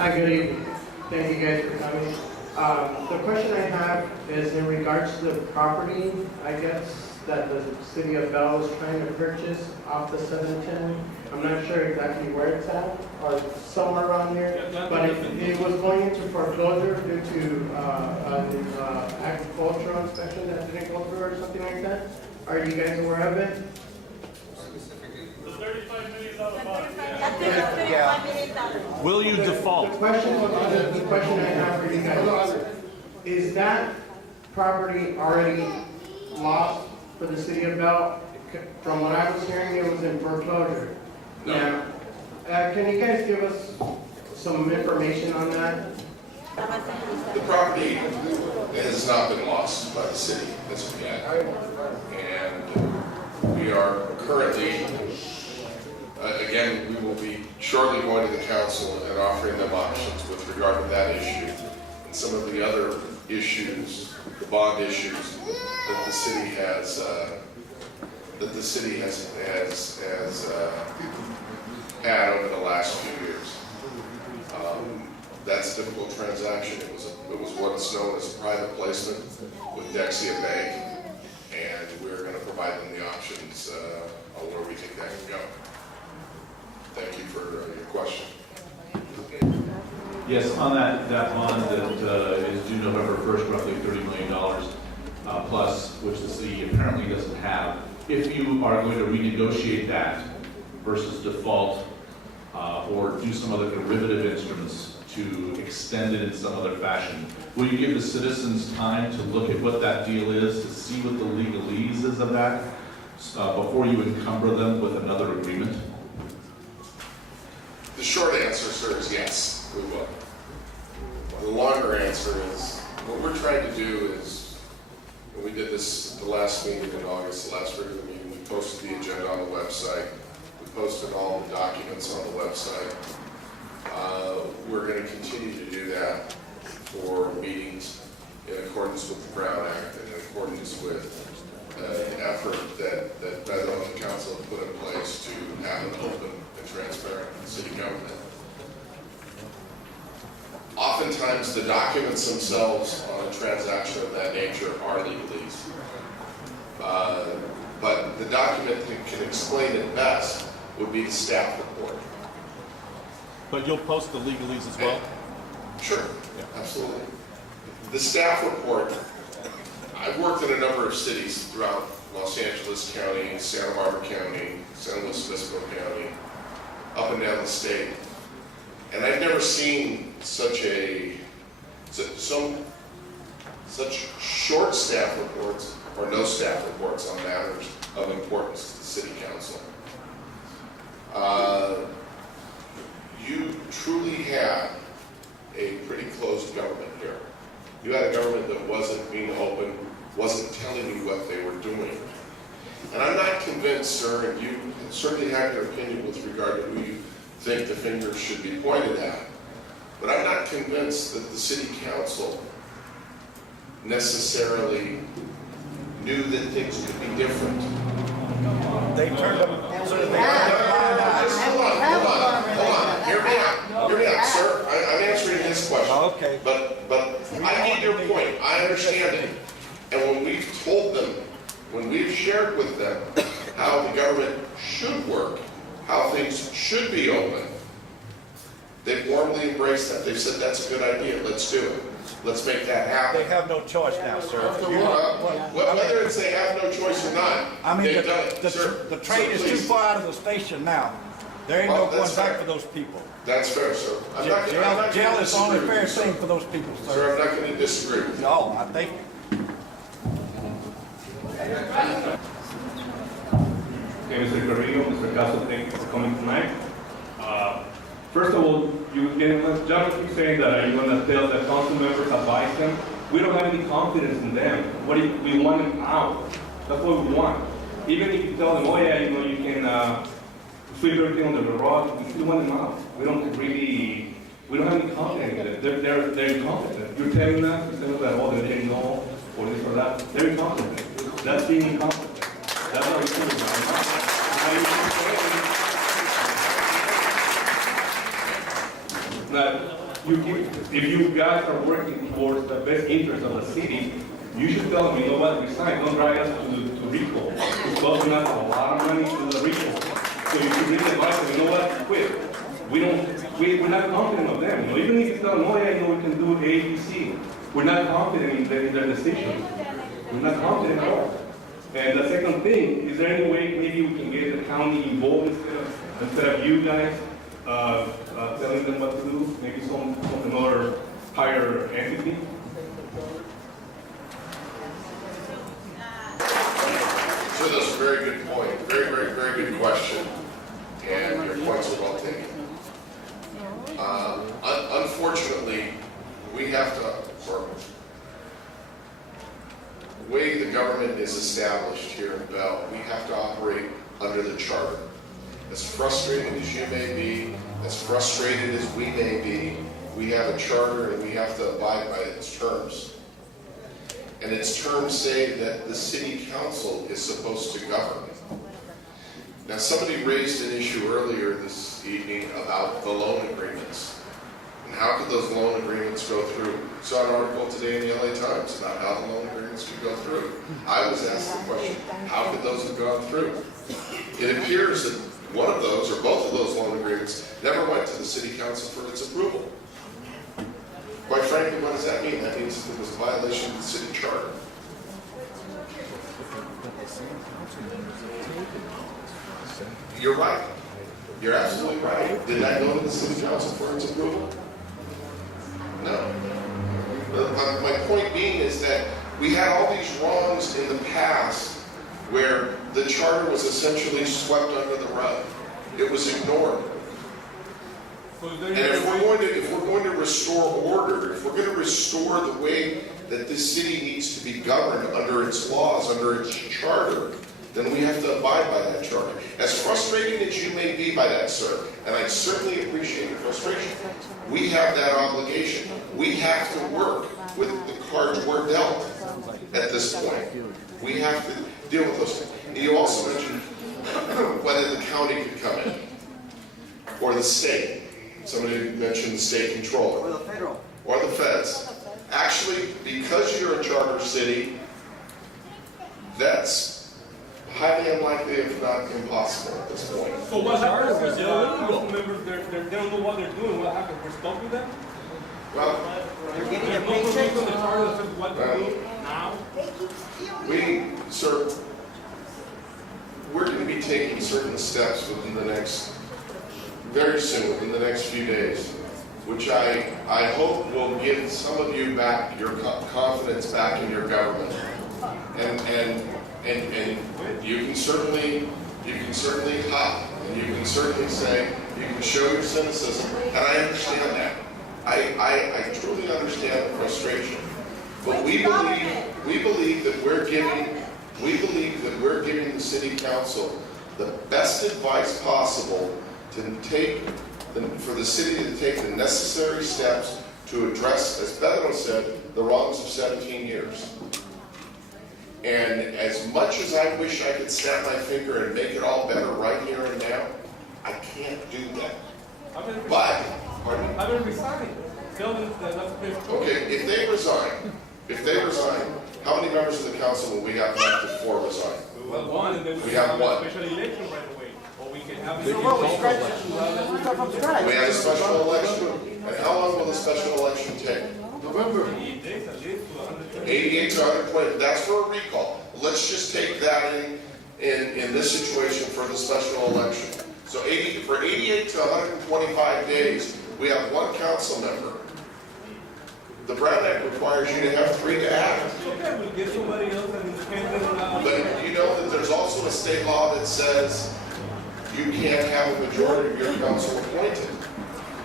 Hi, good evening. Thank you guys for coming. The question I have is in regards to the property, I guess, that the city of Bell is trying to purchase off the 710. I'm not sure exactly where it's at, or somewhere around here, but it was going into foreclosure due to an agricultural inspection that didn't go through or something like that. Are you guys aware of it? The $35 million bond. $35 million. Will you default? The question I have for you guys is that property already lost for the city of Bell? From what I was hearing, it was in foreclosure. No. Now, can you guys give us some information on that? The property has not been lost by the city as of yet. And we are currently, again, we will be shortly going to the council and offering them options with regard to that issue and some of the other issues, the bond issues that the city has had over the last few years. That's a difficult transaction. It was what's known as a private placement with Dexia Bank, and we're going to provide them the options on where we think that can go. Thank you for your question. Yes, on that bond that is due November 1st, roughly $30 million plus, which the city apparently doesn't have. If you are going to renegotiate that versus default or do some other derivative instruments to extend it in some other fashion, will you give the citizens time to look at what that deal is, to see what the legalese is of that, before you encumber them with another agreement? The short answer, sir, is yes, we will. The longer answer is, what we're trying to do is, when we did this at the last meeting in August, the last regular meeting, we posted the agenda on the website. We posted all the documents on the website. We're going to continue to do that for meetings in accordance with the Brown Act and in accordance with an effort that Pedro and the council have put in place to have an open and transparent city government. Oftentimes, the documents themselves on a transaction of that nature are legalese. But the document that can explain it best would be the staff report. But you'll post the legalese as well? Sure, absolutely. The staff report, I've worked in a number of cities throughout Los Angeles County, Santa Barbara County, San Luis Obispo County, up and down the state. And I've never seen such short staff reports or no staff reports on matters of importance to the city council. You truly had a pretty closed government here. You had a government that wasn't being open, wasn't telling you what they were doing. And I'm not convinced, sir, and you certainly have your opinion with regard to who you think the fingers should be pointed at, but I'm not convinced that the city council necessarily knew that things could be different. They turned them. Hold on. Hear me out, sir. I'm answering his question. Okay. But I get your point. I understand it. And when we've told them, when we've shared with them how the government should work, how things should be open, they've warmly embraced that. They've said, that's a good idea. Let's do it. Let's make that happen. They have no choice now, sir. Whether it's they have no choice or not, I mean, they've done it. Sir, the train is too please. far out of the station now. There ain't no going that's back fair. for those people. That's fair, sir. I'm not gonna Jail is the only disagree fair with you, thing for those people, sir. sir. I'm not going to disagree with you. No, I think. Okay, Mr. Carrillo, Mr. Casso, thank you for coming tonight. First of all, John keeps saying that you're going to tell the council members, advise them. We don't have any confidence in them. We want them out. That's what we want. Even if you tell them, oh yeah, you can sweep everything under the rug, we still want them out. We don't have any confidence in them. They're incompetent. You're telling us instead of that, oh, they didn't know, or this or that. They're incompetent. That's being incompetent. That's what we're doing now. Now, if you guys are working towards the best interest of the city, you should tell them, you know what, resign, don't drive us to recall. It's costing us a lot of money to the recall. So you should really advise them, you know what, quit. We're not confident of them. You know, even if it's not, oh yeah, you know, we can do A, B, C. We're not confident in their decision. We're not confident at all. And the second thing, is there any way maybe we can get the county involved instead of you guys telling them what to do? Maybe some another higher entity? So that's a very good point. Very good question. And your points are well taken. Unfortunately, we have to, or the way the government is established here in Bell, we have to operate under the charter. As frustrating as you may be, as frustrated as we may be, we have a charter and we have to abide by its terms. And its terms say that the city council is supposed to govern. Now, somebody raised an issue earlier this evening about the loan agreements. And how could those loan agreements go through? Saw an article today in the LA Times about how the loan agreements could go through. I was asked the question, how could those have gone through? It appears that one of those, or both of those loan agreements, never went to the city council for its approval. Quite frankly, what does that mean? That means it was a violation of the city charter. You're right. You're absolutely right. Did that go to the city council for its approval? No. My point being is that we had all these wrongs in the past where the charter was essentially swept under the rug. It was ignored. And if we're going to restore order, if we're going to restore the way that this city needs to be governed under its laws, under its charter, then we have to abide by that charter. As frustrating as you may be by that, sir, and I certainly appreciate your frustration, we have that obligation. We have to work with the cards we're dealt at this point. We have to deal with those things. And you also mentioned whether the county could come in, or the state. Somebody mentioned the state controller. Or the federal. Or the feds. Actually, because you're a charter city, that's highly unlikely, if not impossible at this point. So what happens if the council members, they don't know what they're doing? What happens? We're stopping them? Well, They're getting There's their no provision in the paychecks. charter that says what to do now? we're going to be taking certain steps within the next, very soon, within the next few days, which I hope will give some of you back your confidence back in your government. And you can certainly hop, and you can certainly say, you can show your cynicism, and I understand that. I truly understand the frustration. But we believe that we're giving the city council the best advice possible for the city to take the necessary steps to address, as Pedro said, the wrongs of 17 years. And as much as I wish I could snap my finger and make it all better right here and now, I can't do that. But, pardon me? I'm going to resign. Tell them that that's the best. Okay, if they resign, how many members of the council will we have left before resign? Well, one, and then We we have have one. a special election right away. Or we can have So what, we start from scratch? We have a special election, and how long will the special election take? November. 88 days at least to 120. 88 to 120, that's for a recall. Let's just take that in this situation for the special election. So for 88 to 125 days, we have one council member. The Brown Act requires you to have 3 to act. Okay, we'll get somebody else and independent. But you know that there's also a state law that says you can't have a majority of your council appointed.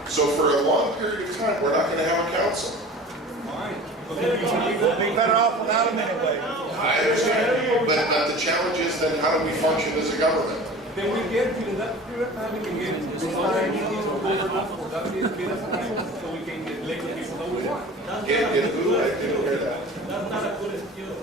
So for a long period of time, we're not going to have a council. Fine. We'll be better off without them anyway. I understand, but the challenge is then how do we function as a government? Then we get to that period of time, we can get other entities or governors or that be us time, so we can elect the people that we want. Get who? I didn't hear that. That's not a good excuse.